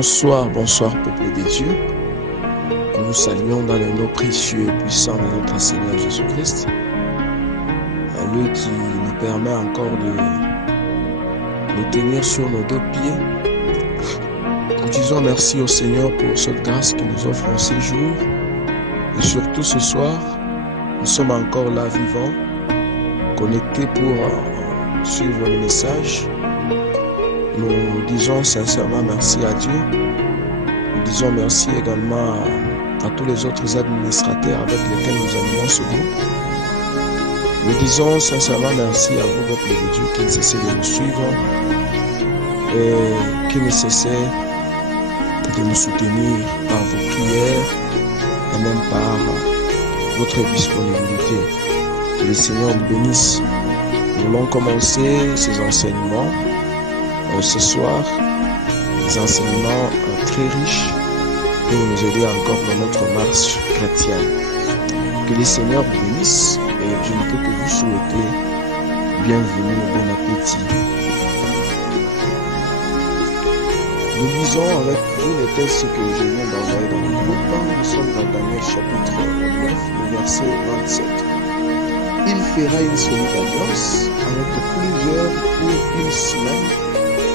Bonsoir, bonsoir peuple de Dieu. Nous vous saluons dans le nom précieux et puissant de notre Seigneur Jésus-Christ. Lui qui nous permet encore de nous tenir sur nos deux pieds. Nous disons merci au Seigneur pour cette grâce qu'il nous offre en ces jours. Et surtout ce soir, nous sommes encore là vivants, connectés pour suivre le message. Nous disons sincèrement merci à Dieu. Nous disons merci également à tous les autres administrateurs avec lesquels nous animons ce groupe. Nous disons sincèrement merci à vous, peuple de Dieu, qui ne cessez de nous suivre et qui ne cessez de nous soutenir par vos prières et même par votre disponibilité. Que le Seigneur nous bénisse. Nous voulons commencer ces enseignements ce soir, des enseignements très riches pour nous aider encore dans notre marche chrétienne. Que le Seigneur vous bénisse et je ne peux que vous souhaiter bienvenue et bon appétit. Nous lisons avec vous les textes que je viens d'envoyer dans le groupe. Nous sommes dans Daniel chapitre 9, le verset 27. Il fera une solide alliance avec plusieurs pour une semaine.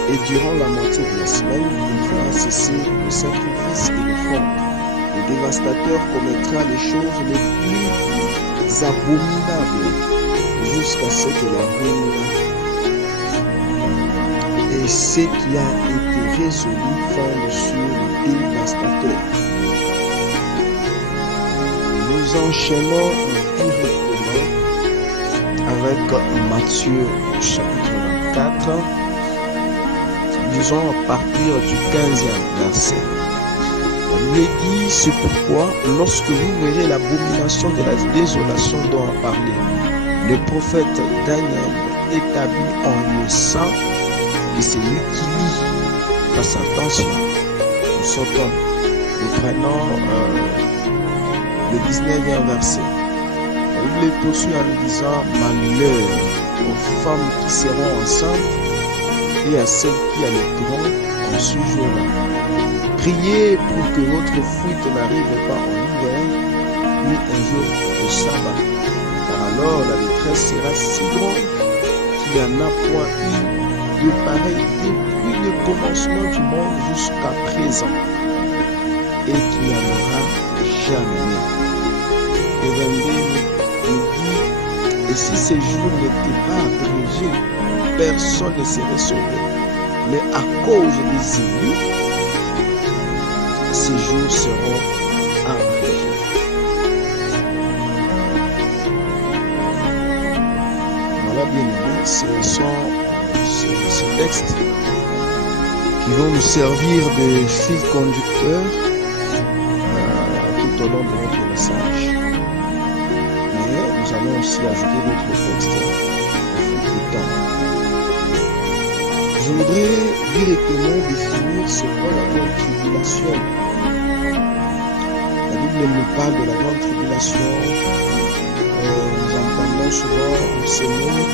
Et durant la moitié de la semaine, il fera cesser le sacrifice et l'offrande. Le dévastateur commettra les choses les plus abominables jusqu'à ce que la ruine et ce qui a été résolu fonde sur le dévastateur. Nous enchaînons directement avec Matthieu chapitre 24. Disons à partir du 15e verset. On lui dit, c'est pourquoi, lorsque vous verrez l'abomination de la désolation dont a parlé le prophète Daniel établi en lieu saint, et c'est lui qui lit, fasse attention, nous sautons, nous prenons le 19e verset. On lui poursuit en disant, malheur aux femmes qui seront enceintes, et à celles qui allaiteront en ce jour-là. Priez pour que votre fuite n'arrive pas en hiver, ni un jour de sabbat, car alors la détresse sera si grande qu'il n'y en a point eu de pareil depuis le commencement du monde jusqu'à présent, et qu'il n'y en aura jamais. Et Vendée nous dit, et si ces jours n'étaient pas abrégés, personne ne serait sauvé. Mais à cause des élus, ces jours seront abrégés. Voilà, bien aimé, ce sont ces textes qui vont nous servir de fil conducteur tout au long de notre message. Mais nous allons aussi ajouter d'autres textes au fil du temps. Je voudrais directement définir ce qu'est la grande tribulation. La Bible nous parle de la grande tribulation. Nous entendons souvent ces mots.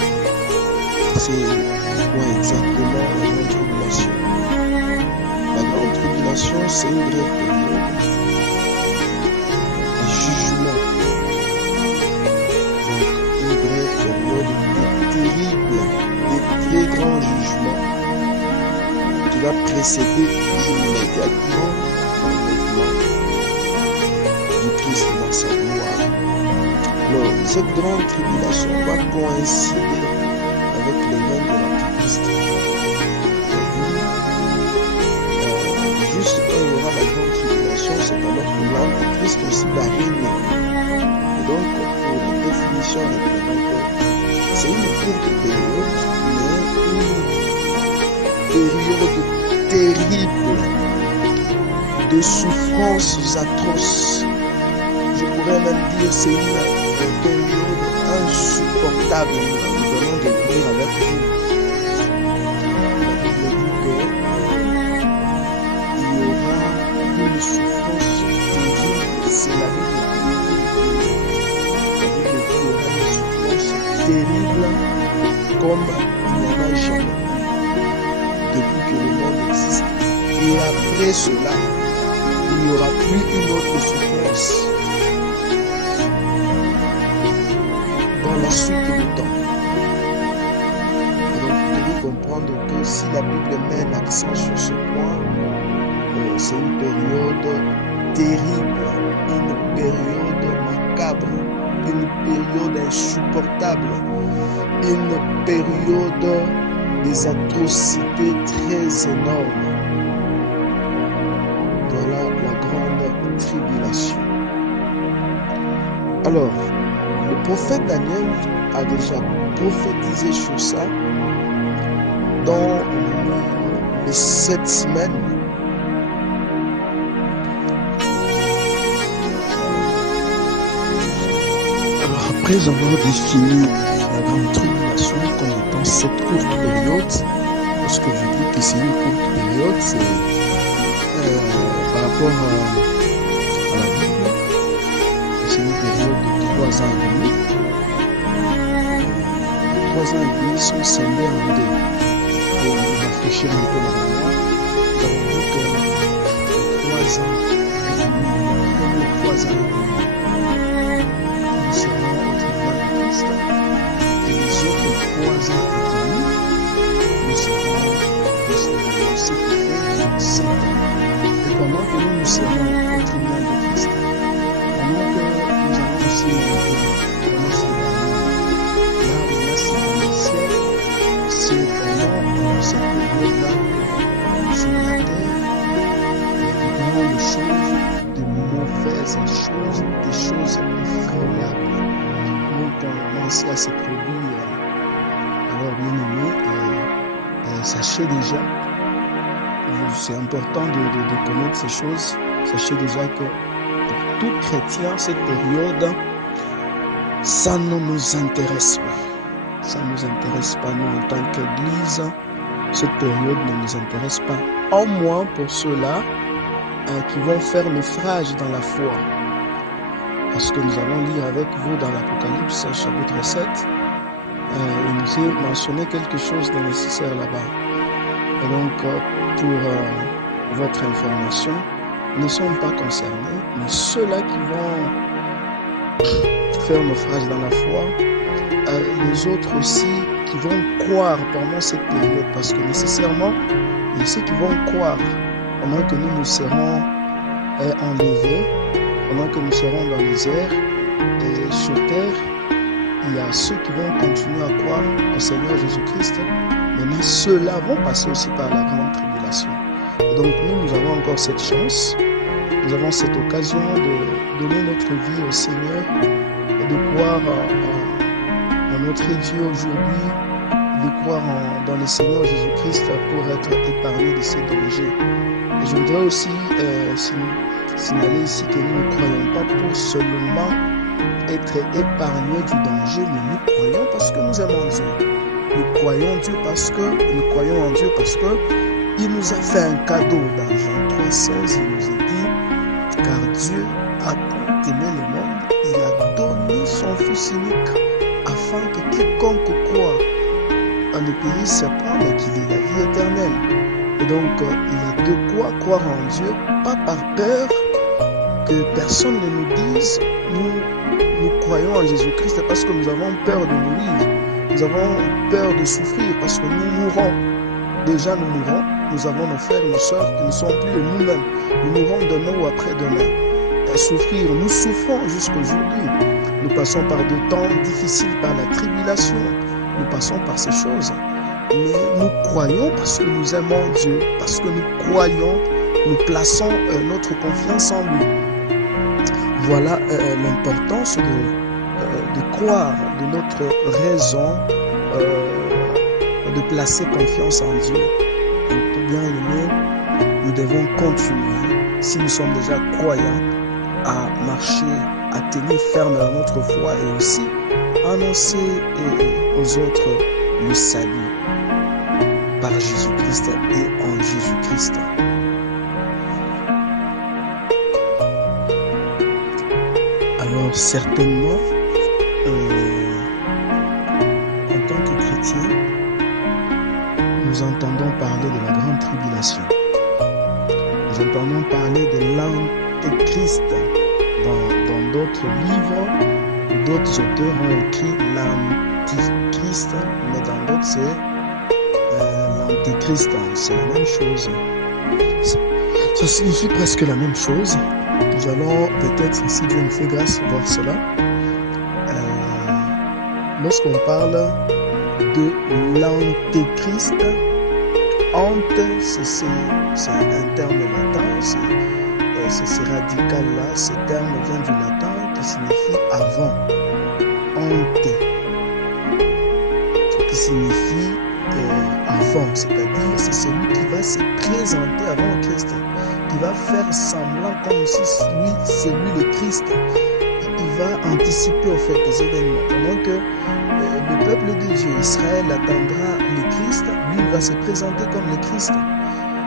C'est quoi exactement la grande tribulation? La grande tribulation, c'est une brève période de jugement. Donc, une brève période terrible, de très grands jugements qui va précéder immédiatement l'enlèvement du Christ dans sa gloire. Alors, cette grande tribulation va coïncider avec le règne de l'Antichrist. Juste quand il y aura la grande tribulation, c'est alors que l'Antichrist aussi va régner. Et donc, pour la définition réplémentaire, c'est une courte période, mais une période terrible de souffrances atroces. Je pourrais même dire c'est une période insupportable. Nous venons de lire avec vous. La Bible dit qu'il y aura une souffrance terrible. C'est la Bible. La Bible dit qu'il y aura une souffrance terrible comme il n'y en a jamais depuis que le monde existe. Et après cela, il n'y aura plus une autre souffrance dans la suite du temps. Donc, vous devez comprendre que si la Bible met l'accent sur ce point, c'est une période terrible, une période macabre, une période insupportable, une période des atrocités très énormes. Voilà la grande tribulation. Alors, le prophète Daniel a déjà prophétisé sur ça dans les 7 semaines. Alors, après avoir défini la grande tribulation comme étant cette courte période, parce que je dis que c'est une courte période, c'est par rapport à la Bible, c'est une période de 3 ans et demi. 3 ans et demi sont scindés en deux. Pour rafraîchir un peu la mémoire, nous avons vu que 3 ans et demi, les premiers 3 ans et demi, nous serons au tribunal de Christ, et les autres 3 ans et demi, nous serons au sécurité 7 ans. Et pendant que nous serons au tribunal de Christ, pendant que nous allons aussi pendant ce là où il y a ce ciel, c'est pendant cette période-là que sur la terre, il y a de choses, de mauvaises choses, des choses effroyables vont commencer à se produire. Alors, bien aimés, sachez déjà, c'est important de connaître ces choses. Sachez déjà que pour tout chrétien, cette période, ça ne nous intéresse pas. Ça ne nous intéresse pas, nous, en tant qu'Église. Cette période ne nous intéresse pas. Au moins pour ceux-là qui vont faire naufrage dans la foi. Parce que nous allons lire avec vous dans l'Apocalypse, chapitre 7. Il nous est mentionné quelque chose de nécessaire là-bas. Et donc, pour votre information, nous ne sommes pas concernés, mais ceux-là qui vont faire naufrage dans la foi, les autres aussi qui vont croire pendant cette période, parce que nécessairement, il y a ceux qui vont croire pendant que nous serons enlevés, pendant que nous serons dans les airs et sur terre. Il y a ceux qui vont continuer à croire au Seigneur Jésus-Christ. Maintenant, ceux-là vont passer aussi par la grande tribulation. Et donc, nous avons encore cette chance. Nous avons cette occasion de donner notre vie au Seigneur et de croire en notre Dieu aujourd'hui, de croire dans le Seigneur Jésus-Christ pour être épargné de ces dangers. Et je voudrais aussi signaler ici que nous ne croyons pas pour seulement être épargnés du danger, mais nous croyons parce que nous aimons Dieu. Nous croyons Dieu parce que nous croyons en Dieu parce que il nous a fait un cadeau. Dans Jean 3,16, il nous a dit, car Dieu a tant aimé le monde, il a donné son Fils unique, afin que quiconque croit ne périsse point, mais qu'il ait la vie éternelle. Et donc, il a de quoi croire en Dieu, pas par peur que personne ne nous dise, nous croyons en Jésus-Christ parce que nous avons peur de mourir. Nous avons peur de souffrir parce que nous mourrons. Déjà, nous mourons. Nous avons nos frères et nos sœurs qui ne sont plus nous-mêmes. Nous mourrons demain ou après-demain. Et souffrir, nous souffrons jusqu'aujourd'hui. Nous passons par de temps difficiles, par la tribulation. Nous passons par ces choses. Mais nous croyons parce que nous aimons Dieu, parce que nous croyons, nous plaçons notre confiance en lui. Voilà l'importance de croire, de notre raison de placer confiance en Dieu. Donc, bien aimé, nous devons continuer, si nous sommes déjà croyants, à marcher, à tenir ferme à notre foi et aussi annoncer aux autres le salut par Jésus-Christ et en Jésus-Christ. Alors certainement, en tant que chrétiens, nous entendons parler de la grande tribulation. Nous entendons parler de l'Antéchrist dans d'autres livres. D'autres auteurs ont écrit l'Antichrist, mais dans d'autres c'est l'Antéchrist. C'est la même chose. Ça signifie presque la même chose. Nous allons peut-être, si Dieu nous fait grâce, voir cela. Lorsqu'on parle de l'Antéchrist, Ante, c'est un terme latin, c'est radical-là, ce terme vient du latin qui signifie avant. Ante, qui signifie avant, c'est-à-dire c'est celui qui va se présenter avant le Christ, qui va faire semblant comme si lui, c'est lui le Christ. Il va anticiper au fait des événements. Pendant que le peuple de Dieu, Israël, attendra le Christ, lui il va se présenter comme le Christ.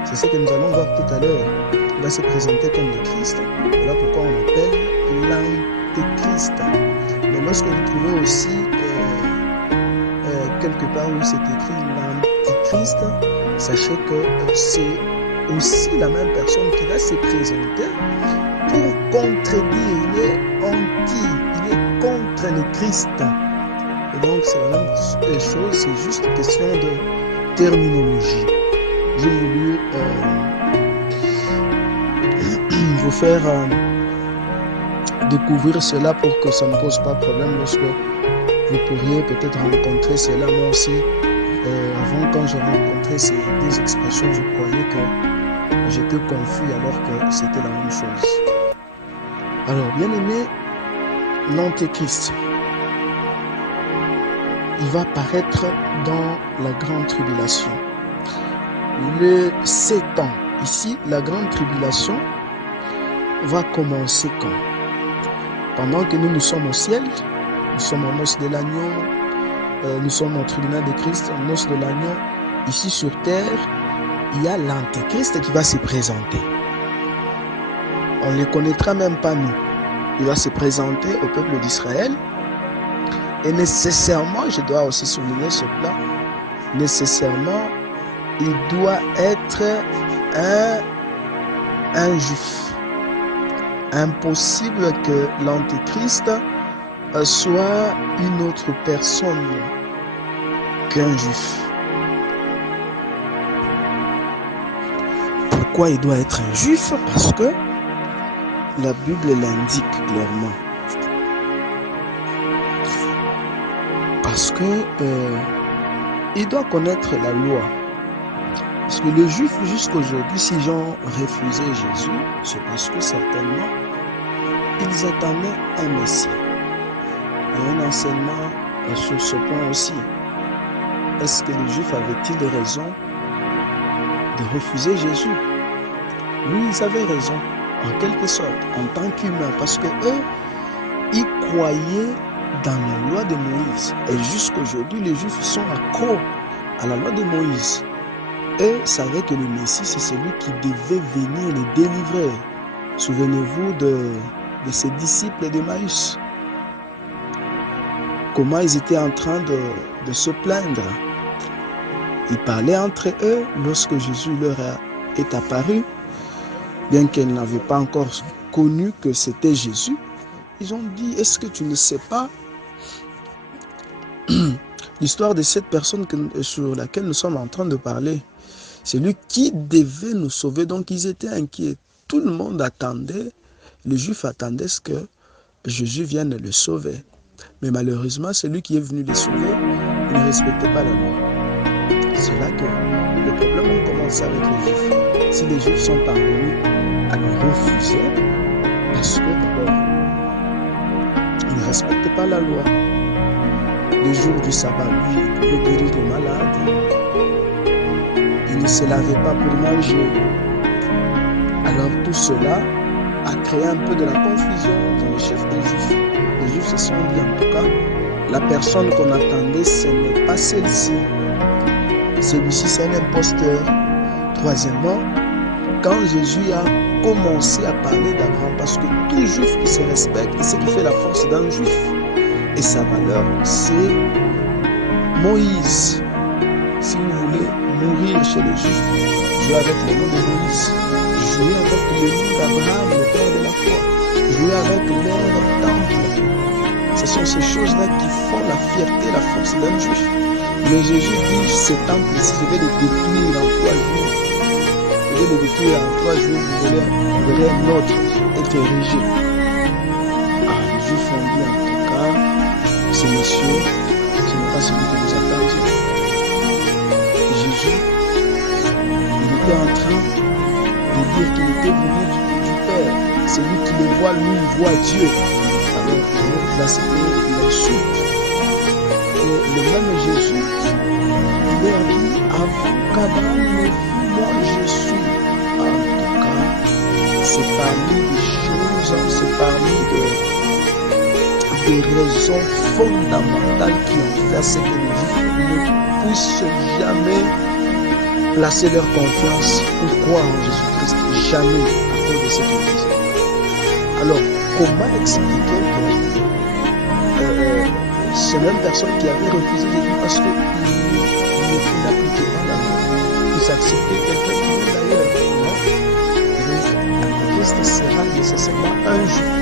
C'est ce que nous allons voir tout à l'heure. Il va se présenter comme le Christ. Voilà pourquoi on appelle l'Antéchrist. Mais lorsque vous trouvez aussi quelque part où c'est écrit l'Antichrist, sachez que c'est aussi la même personne qui va se présenter pour contredire. Il est anti, il est contre le Christ. Et donc c'est la même chose, c'est juste une question de terminologie. J'ai voulu vous faire découvrir cela pour que ça ne pose pas de problème lorsque vous pourriez peut-être rencontrer cela. Moi aussi, avant quand j'ai rencontré ces deux expressions, je croyais que j'étais confus alors que c'était la même chose. Alors, bien aimé, l'Antéchrist, il va apparaître dans la grande tribulation. Le 7 ans, ici, la grande tribulation va commencer quand? Pendant que nous sommes au ciel, nous sommes en noces de l'agneau, nous sommes au tribunal de Christ, en noces de l'agneau. Ici sur terre, il y a l'Antéchrist qui va se présenter. On ne le connaîtra même pas nous. Il va se présenter au peuple d'Israël. Et nécessairement, je dois aussi souligner ce plan, nécessairement, il doit être un juif. Impossible que l'Antéchrist soit une autre personne qu'un juif. Pourquoi il doit être un juif? Parce que la Bible l'indique clairement. Parce que il doit connaître la loi. Parce que le juif jusqu'à aujourd'hui, s'ils ont refusé Jésus, c'est parce que certainement ils attendaient un Messie. Il y a un enseignement sur ce point aussi. Est-ce que les Juifs avaient-ils raison de refuser Jésus? Oui, ils avaient raison, en quelque sorte, en tant qu'humains, parce que eux, ils croyaient dans la loi de Moïse. Et jusqu'aujourd'hui, les Juifs sont accros à la loi de Moïse. Eux savaient que le Messie, c'est celui qui devait venir les délivrer. Souvenez-vous de ces disciples d'Emmaüs. Comment ils étaient en train de se plaindre. Ils parlaient entre eux lorsque Jésus leur est apparu. Bien qu'ils n'avaient pas encore connu que c'était Jésus, ils ont dit, est-ce que tu ne sais pas l'histoire de cette personne sur laquelle nous sommes en train de parler? C'est lui qui devait nous sauver. Donc ils étaient inquiets. Tout le monde attendait, les Juifs attendaient ce que Jésus vienne le sauver. Mais malheureusement, celui qui est venu les sauver, il ne respectait pas la loi. C'est là que le problème a commencé avec les Juifs. Si les Juifs sont parvenus à le refuser, parce que d'abord, ils ne respectaient pas la loi. Le jour du sabbat, lui, il pouvait guérir les malades. Il ne se lavait pas pour manger. Alors tout cela a créé un peu de la confusion dans les chefs des Juifs. Les Juifs se sont dit, en tout cas, la personne qu'on attendait, ce n'est pas celle-ci. Celui-ci, c'est un imposteur. Troisièmement, quand Jésus a commencé à parler d'Abraham, parce que tout Juif qui se respecte, c'est ce qui fait la force d'un Juif. Et sa valeur, c'est Moïse. Si vous voulez mourir chez les Juifs, jouez avec le nom de Moïse. jouer avec le nom d'Abraham, le père de la foi, jouer avec leur temple. Ce sont ces choses-là qui font la fierté, la force d'un juif. Mais Jésus dit, ces temples-ci, je vais les détruire en 3 jours. Je vais les détruire en 3 jours, vous verrez un autre être érigé. Les Juifs ont dit en tout cas, ce monsieur, ce n'est pas celui que nous attendions. Jésus, il était en train de dire qu'il était venu du Père. C'est lui qui le voit, lui, il voit Dieu. Alors, là, c'était l'insulte. Et le même Jésus, il leur dit, avant qu'Abraham ne fût, moi je suis. En tout cas, c'est parmi les choses, c'est parmi des raisons fondamentales qui ont fait à ce que les Juifs ne puissent jamais placer leur confiance ou croire en Jésus-Christ. Jamais à cause de cette église. Alors, comment expliquer que ces mêmes personnes qui avaient refusé Jésus parce qu'ils n'appliquaient pas la loi, ils acceptaient quelqu'un qui venait d'ailleurs. Donc, l'Antéchrist sera nécessairement un juif.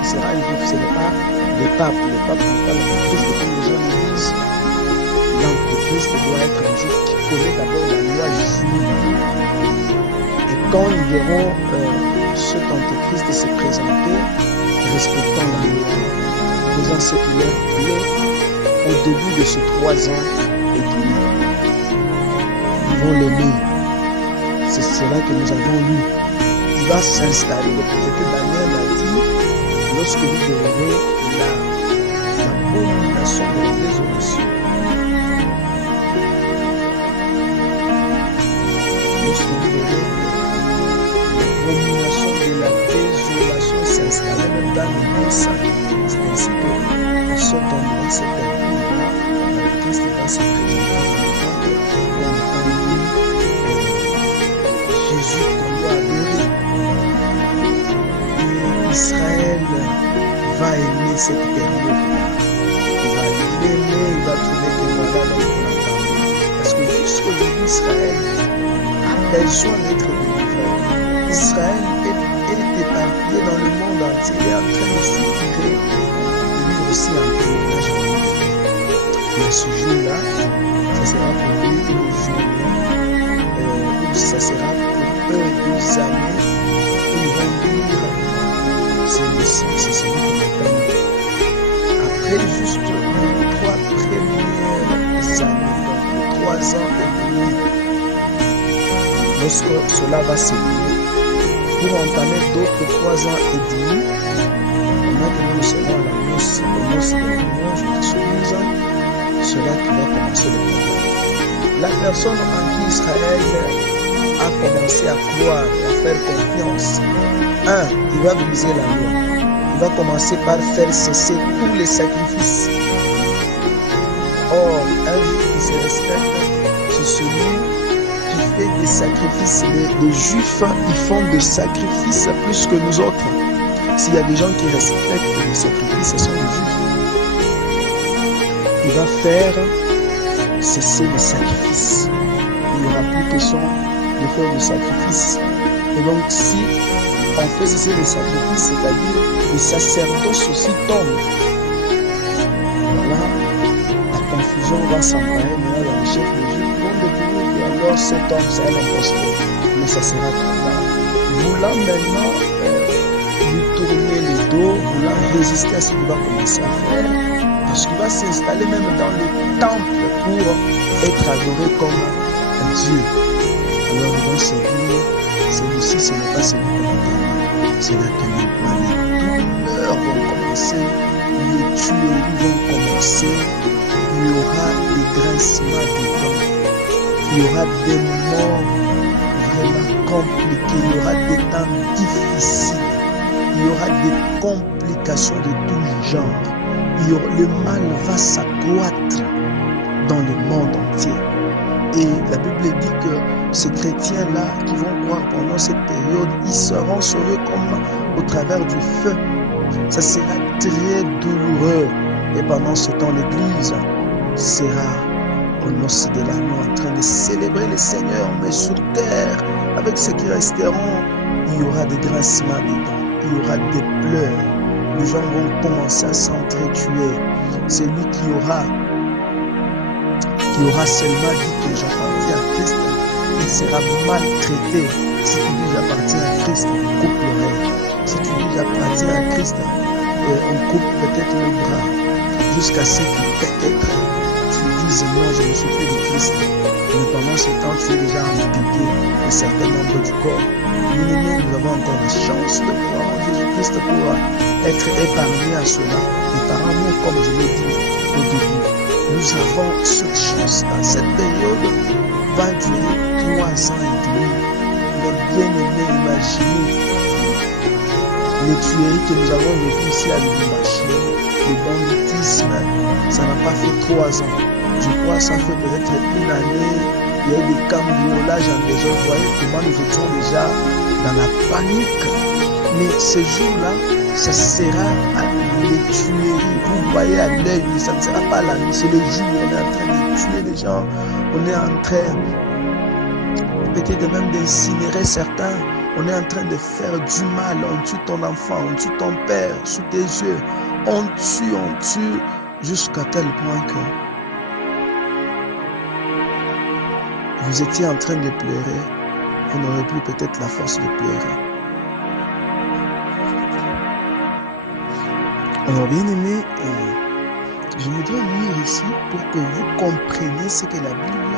Il sera un juif, ce n'est pas le pape. Le pape n'est pas l'Antéchrist, comme les gens le disent. L'Antéchrist doit être un juif qui connaît d'abord la loi juive. Et quand ils verront cet Antéchrist se présenter, respectant la loi, faisant ce qui leur plaît, au début de ces 3 ans et demi, ils vont l'aimer. C'est cela que nous avons lu. Il va s'installer. Le prophète Daniel a dit, lorsque vous verrez l'abomination de la désolation, lorsque vous verrez l'abomination de la désolation s'installer même dans le monde sacré, c'est ainsi que ce temps-là, cet impie-là, le Christ va se présenter dans le temple, Jésus qu'on doit adorer. Et Israël va aimer cette période-là. Il va l'aimer, il va trouver que voilà l'homme qu'on attendait. Parce que jusqu'aujourd'hui, Israël a besoin d'être délivré. Israël est éparpillé dans le monde entier, il est en train de soupirer, lui aussi en pèlerinage en Israël. Mais ce jour-là, ça sera pour lui une journée, ça sera pour eux 2 années, où ils vont dire, c'est celui que nous attendons. Après juste les 3 premières années, donc les 3 ans et demi, lorsque cela va se finir, pour entamer d'autres 3 ans et demi, pendant que nous serons à la noce de l'union, je suis cela qui va commencer le problème. La personne en qui Israël a commencé à croire et à faire confiance, il va briser la loi. Il va commencer par faire cesser tous les sacrifices. Or, un juif qui se respecte, c'est celui qui fait des sacrifices. Les Juifs, ils font des sacrifices plus que nous autres. S'il y a des gens qui respectent les sacrifices, ce sont les Juifs. Il va faire cesser les sacrifices. Il n'y aura plus question de faire des sacrifices. Et donc, si on fait cesser les sacrifices, c'est-à-dire les sacerdoces aussi tombent. Voilà, la confusion va s'emparer dans le chef des Juifs. Vont découvrir que alors cet homme, c'est un imposteur. Mais ça sera trop tard. Voulant maintenant lui tourner le dos, voulant résister à ce qu'il va commencer à faire, parce qu'il va s'installer même dans le temple pour être adoré comme un Dieu. Alors ils vont se dire, celui-ci, ce n'est pas celui qu'on attendait. C'est là que maintenant les douleurs vont commencer, les tueries vont commencer, il y aura des grincements de dents, il y aura des morts vraiment compliquées, il y aura des temps difficiles, il y aura des complications de tout genre. Le mal va s'accroître dans le monde entier. Et la Bible dit que ces chrétiens-là qui vont croire pendant cette période, ils seront sauvés comme au travers du feu. Ça sera très douloureux. Et pendant ce temps, l'Église sera aux noces de l'agneau en train de célébrer le Seigneur, mais sur terre, avec ceux qui resteront, il y aura des grincements dedans, il y aura des pleurs. Les gens vont commencer à s'entretuer. Celui qui aura seulement dit que j'appartiens à Christ, il sera maltraité. Si tu dis j'appartiens à Christ, on coupe l'oreille. Si tu dis j'appartiens à Christ, on coupe peut-être le bras. Jusqu'à ce que peut-être tu dises non, je me suis fait de Christ. Mais pendant ce temps, tu es déjà amputé de certains membres du corps. Nous avons encore la chance de croire en Jésus-Christ pour être épargnés à cela. Et par amour, comme je l'ai dit au début, nous avons cette chance. Dans cette période, va durer 3 ans et demi. Mais bien aimé, imaginez les tueries que nous avons vécues ici à Lubumbashi, le banditisme, ça n'a pas fait 3 ans. Je crois que ça fait peut-être 1 année. Il y a eu des cambriolages en des gens. Vous voyez comment nous étions déjà dans la panique. Mais ce jour-là, ça sera les tueries. Vous voyez à l'œil, mais ça ne sera pas la nuit. C'est le jour où on est en train de tuer les gens. On est en train peut-être même d'incinérer certains. On est en train de faire du mal. On tue ton enfant, on tue ton père sous tes yeux. On tue jusqu'à tel point que vous étiez en train de pleurer. Vous n'aurez plus peut-être la force de pleurer. Alors bien aimé, je voudrais lire ici pour que vous compreniez ce que la Bible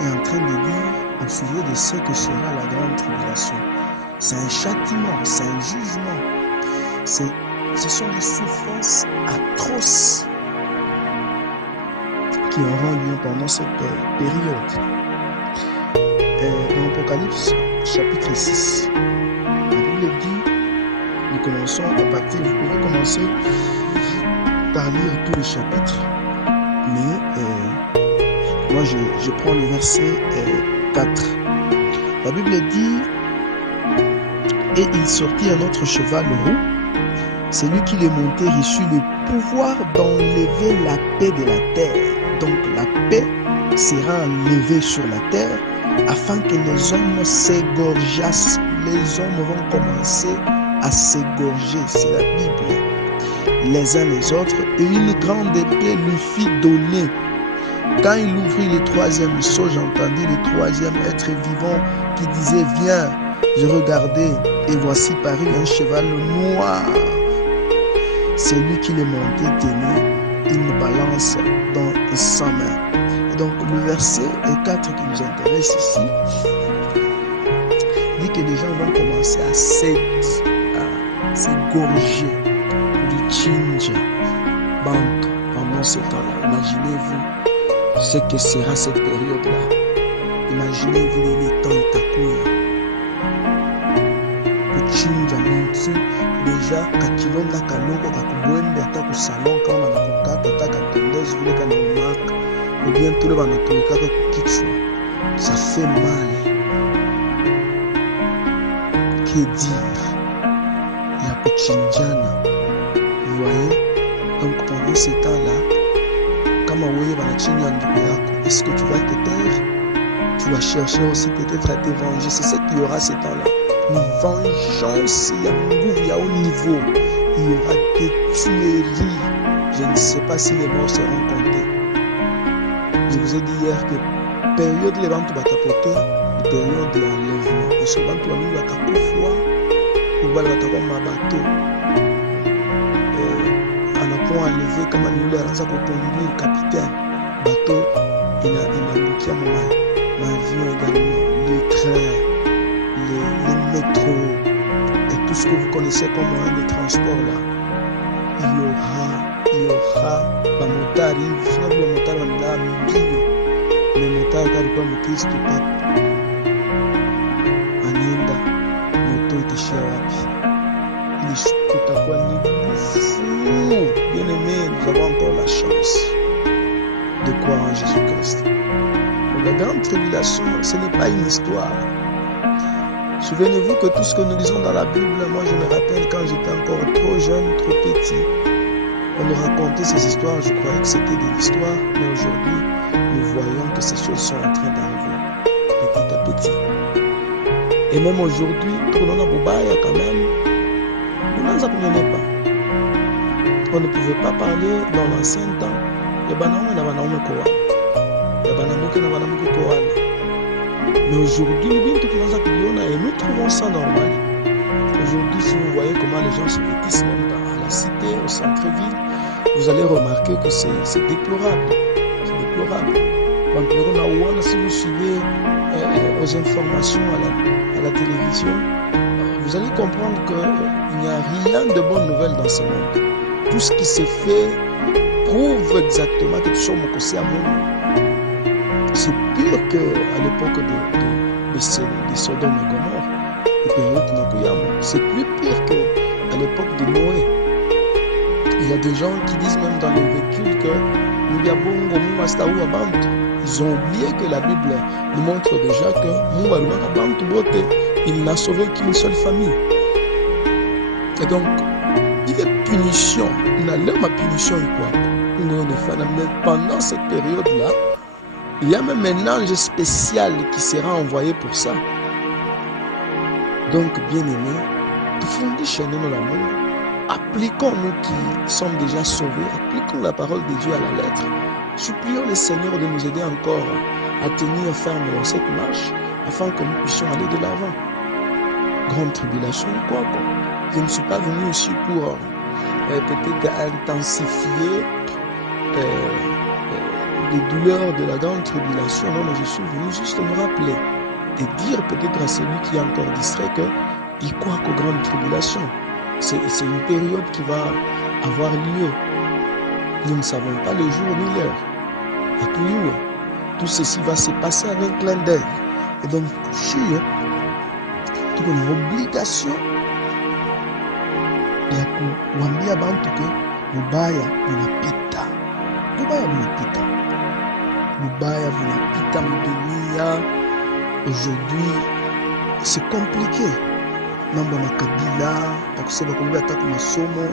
est en train de dire au sujet de ce que sera la grande tribulation. C'est un châtiment, c'est un jugement. Ce sont des souffrances atroces qui auront lieu pendant cette période. Dans l'Apocalypse, chapitre 6, la Bible dit, nous commençons à partir, vous pouvez commencer par lire tout le chapitre, mais moi je prends le verset 4. La Bible dit, et il sortit un autre cheval roux, celui qui le montait reçut le pouvoir d'enlever la paix de la terre. Donc la paix sera enlevée sur la terre afin que les hommes s'égorgeassent. Les hommes vont commencer à s'égorger, c'est la Bible, les uns les autres, et une grande épée lui fit donner. Quand il ouvrit le 3e sceau, j'entendis le 3e être vivant qui disait, viens. Je regardai, et voici parut un cheval noir. Celui qui le montait tenait une balance dans sa main. Et donc le verset 4 qui nous intéresse ici dit que les gens vont commencer à s'égorger du Chinja Bank pendant ce temps-là. Imaginez-vous ce que sera cette période-là. Imaginez-vous les temps Itakuya. Kuchinja muntu deja kakilonda kaloko kakubwembe ata kusalon kama na kukata ata katendezi vile kanamaka ou bien tule banatumikaka kukichwa. Ça fait mal. Que dire ya kuchinjana? Vous voyez? Donc pendant ce temps-là, kama wewe banachinja ndugu yako, est-ce que tu vas te taire? Tu vas chercher aussi peut-être à te venger. C'est ce qu'il y aura ce temps-là. Une vengeance, il y a un haut niveau. Il y aura des tueries. Je ne sais pas si les morts seront comptés. Je vous ai dit hier que période les bantu batapoter, période de l'enlèvement. Et ce bantu bami batakufwa, ou bala batakwa mabato. Anapo enlevé kama ni ule anaanza kuconduire capitaine. Bateau, il a bloqué mon avion également, les trains, les métros et tout ce que vous connaissez comme moyen de transport là. Il y aura bamotari, le motari bamda mbio, le motari kari kwa mkristo pepe anienda moto itishia wapi? Kutakuwa ni fou. Bien aimé, nous avons encore la chance de croire en Jésus-Christ. La grande tribulation, ce n'est pas une histoire. Souvenez-vous que tout ce que nous lisons dans la Bible, moi je me rappelle quand j'étais encore trop jeune, trop petit, on nous racontait ces histoires, je croyais que c'était de l'histoire, mais aujourd'hui, nous voyons que ces choses sont en train d'arriver petit à petit. Et même aujourd'hui, tout le monde a quand même. On ne pouvait pas parler dans l'ancien temps. Mais aujourd'hui, et nous trouvons ça normal. Aujourd'hui, si vous voyez comment les gens se vêtissent même dans la cité, au centre-ville, vous allez remarquer que c'est déplorable. C'est déplorable. Si vous suivez aux informations à la télévision, vous allez comprendre qu'il n'y a rien de bonne nouvelle dans ce monde. Tout ce qui s'est fait prouve exactement que nous sommes au côté à monde. C'est pire qu'à l'époque de Sodome et Gomorrhe. C'est plus pire qu'à l'époque de Noé. Il y a des gens qui disent même dans les véhicules que ils ont oublié que la Bible nous montre déjà que il n'a sauvé qu'une seule famille. Et donc, il est punition. Il a l'air ma punition. Mais pendant cette période-là, il y a même un ange spécial qui sera envoyé pour ça. Donc, bien aimés, appliquons-nous qui sommes déjà sauvés, appliquons la parole de Dieu à la lettre. Supplions le Seigneur de nous aider encore à tenir ferme dans cette marche afin que nous puissions aller de l'avant. Grande tribulation, quoi. Je ne suis pas venu ici pour peut-être intensifier les douleurs de la grande tribulation. Non, mais je suis venu juste me rappeler et dire peut-être à celui qui est encore distrait qu'il croit qu'aux grandes tribulations. C'est une période qui va avoir lieu. Nous ne savons pas le jour ni l'heure. Tout ceci va se passer avec un clin d'œil. Et donc, tu as une obligation de kuambia abantu que mubaya munapita. Mubaya munapita mudunia. Aujourd'hui, c'est compliqué. Il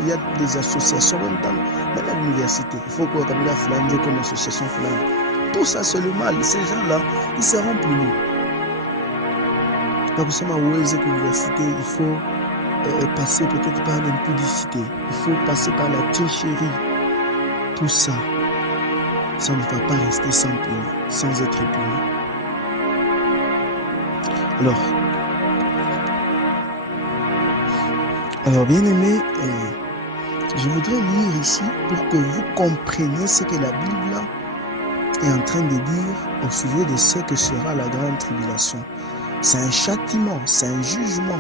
y a des associations même à l'université. Il faut que Kabila Flanje comme association Flanje. Tout ça, c'est le mal. Ces gens-là, ils seront plus lourds. Parce que l'université, il faut passer peut-être par l'impudicité. Il faut passer par la tricherie. Tout ça, ça ne va pas rester sans être puni. Alors bien aimé, je voudrais lire ici pour que vous compreniez ce que la Bible est en train de dire au sujet de ce que sera la grande tribulation. C'est un châtiment, c'est un jugement.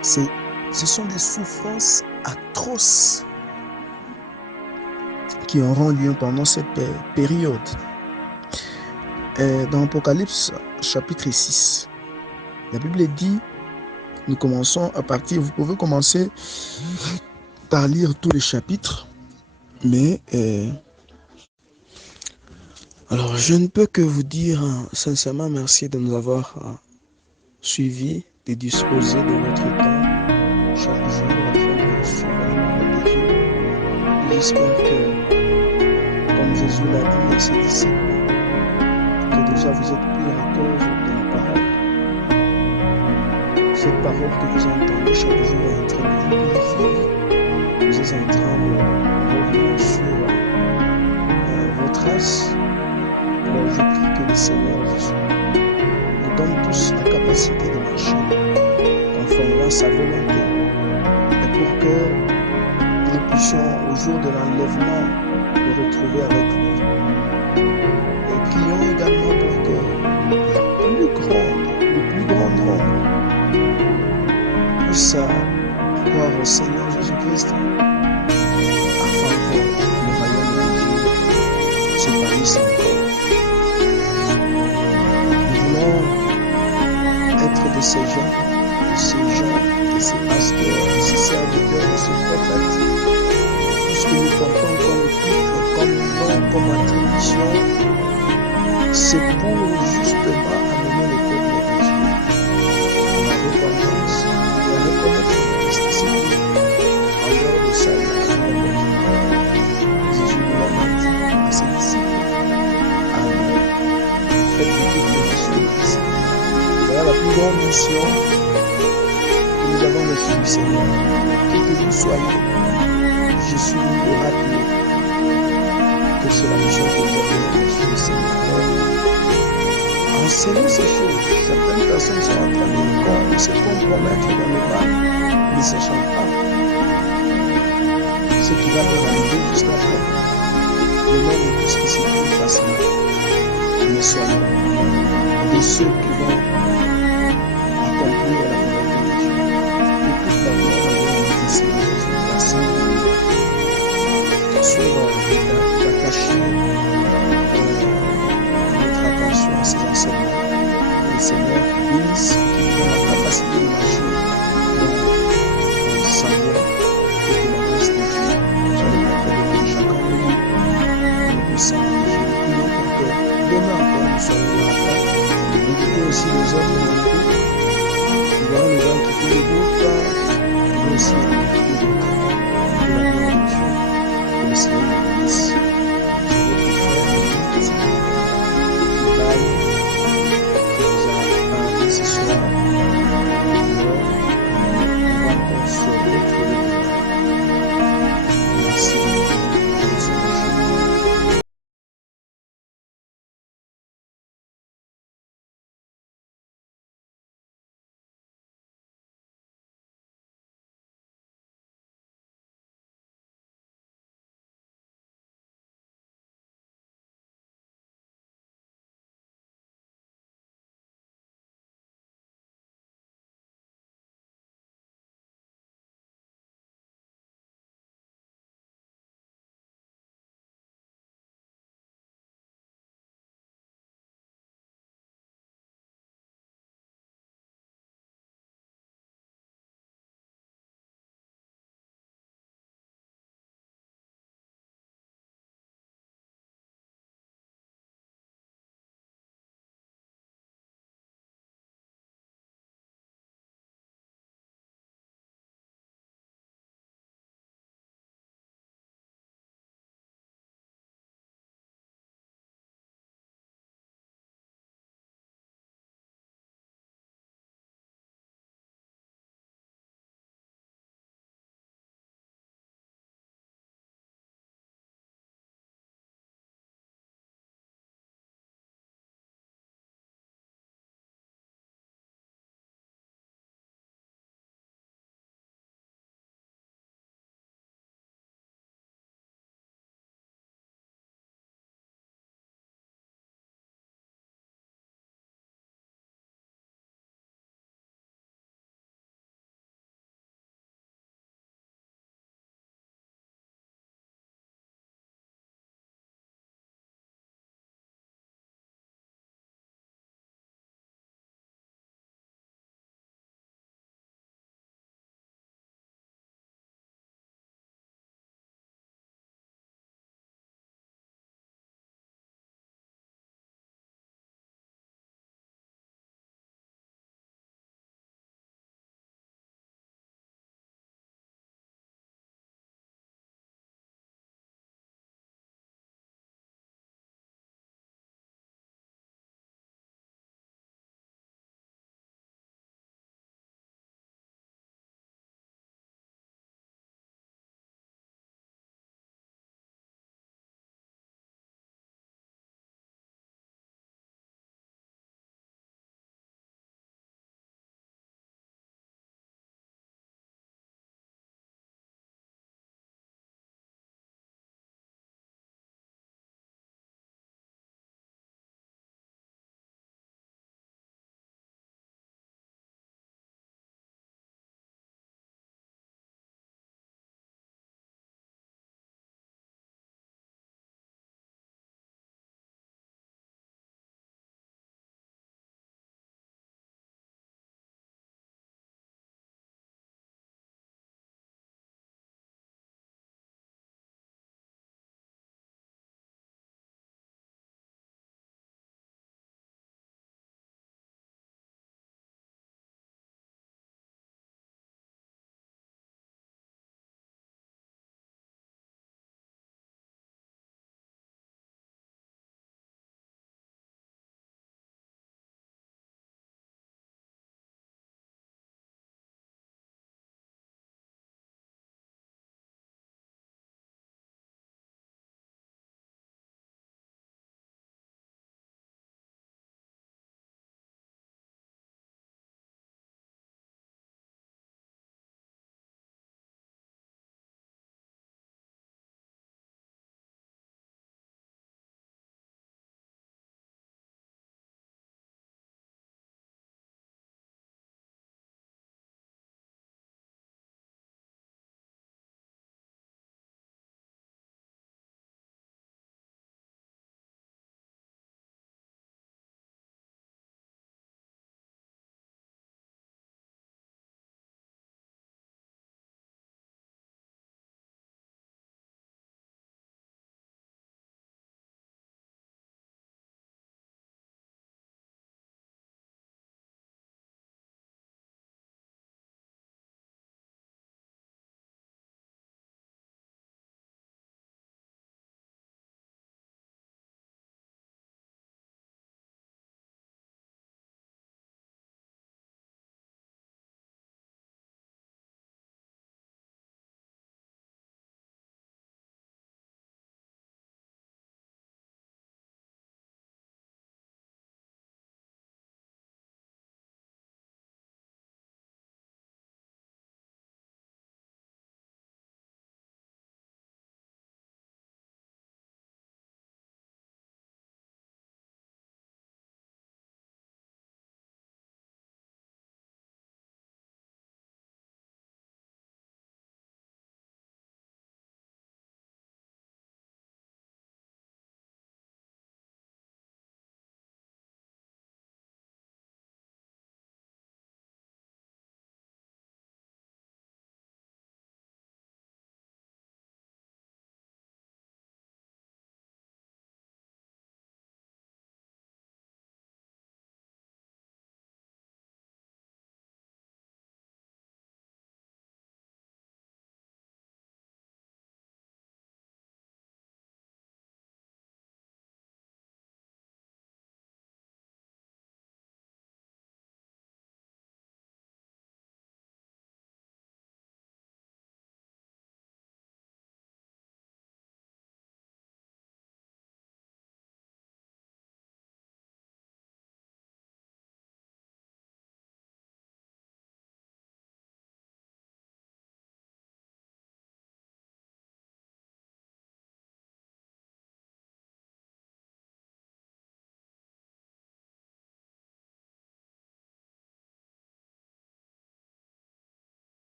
Ce sont des souffrances atroces qui auront lieu pendant cette période. Dans Apocalypse chapitre 6, la Bible dit, nous commençons à partir, vous pouvez commencer par lire tous les chapitres, mais alors je ne peux que vous dire sincèrement merci de nous avoir suivis, de disposer de votre temps chaque jour afin de suivre la parole de Dieu. J'espère que, comme Jésus l'a dit à ses disciples, que déjà vous êtes pris en cause de la parole. Cette parole que vous entendez chaque jour est en train de vous purifier. Vous êtes en train de revenir sur votre race. Alors je prie que le Seigneur Jésus nous donne tous la capacité de marcher conformément à sa volonté. Et pour que nous puissions au jour de l'enlèvement nous retrouver avec lui. Et prions également pour que le plus grand nombre puisse croire au Seigneur Jésus-Christ afin que le royaume de Dieu se bâtisse encore. Nous voulons être de ces gens, de ces pasteurs, de ces serviteurs, de ces prophètes. Tout ce que nous portons comme titre, comme nom, comme attribution, c'est pour justement amener le peuple de Dieu à la repentance et à reconnaître la justice en dehors de ça, il y a rien de Jésus nous l'a dit à ses disciples. Amen. Faites de toutes les missions de disciples. Voilà la plus grande mission mission que nous avons reçue, Seigneur. Qui que vous soyez, je suis venu vous rappeler que c'est la mission que nous avons reçue, Seigneur. Enseignez ces choses. Certaines personnes sont en train de se compromettre dans le mal, ne sachant pas ce qui va leur arriver juste après. Le nom de tout ce qui se trouve facilement. Mais soyons de ceux qui vont accomplir la volonté de Dieu. Et toute la gloire de l'unité, Seigneur Jésus. Merci d'attacher notre attention à ces enseignements. Le Seigneur bénisse et qui donne la capacité de marcher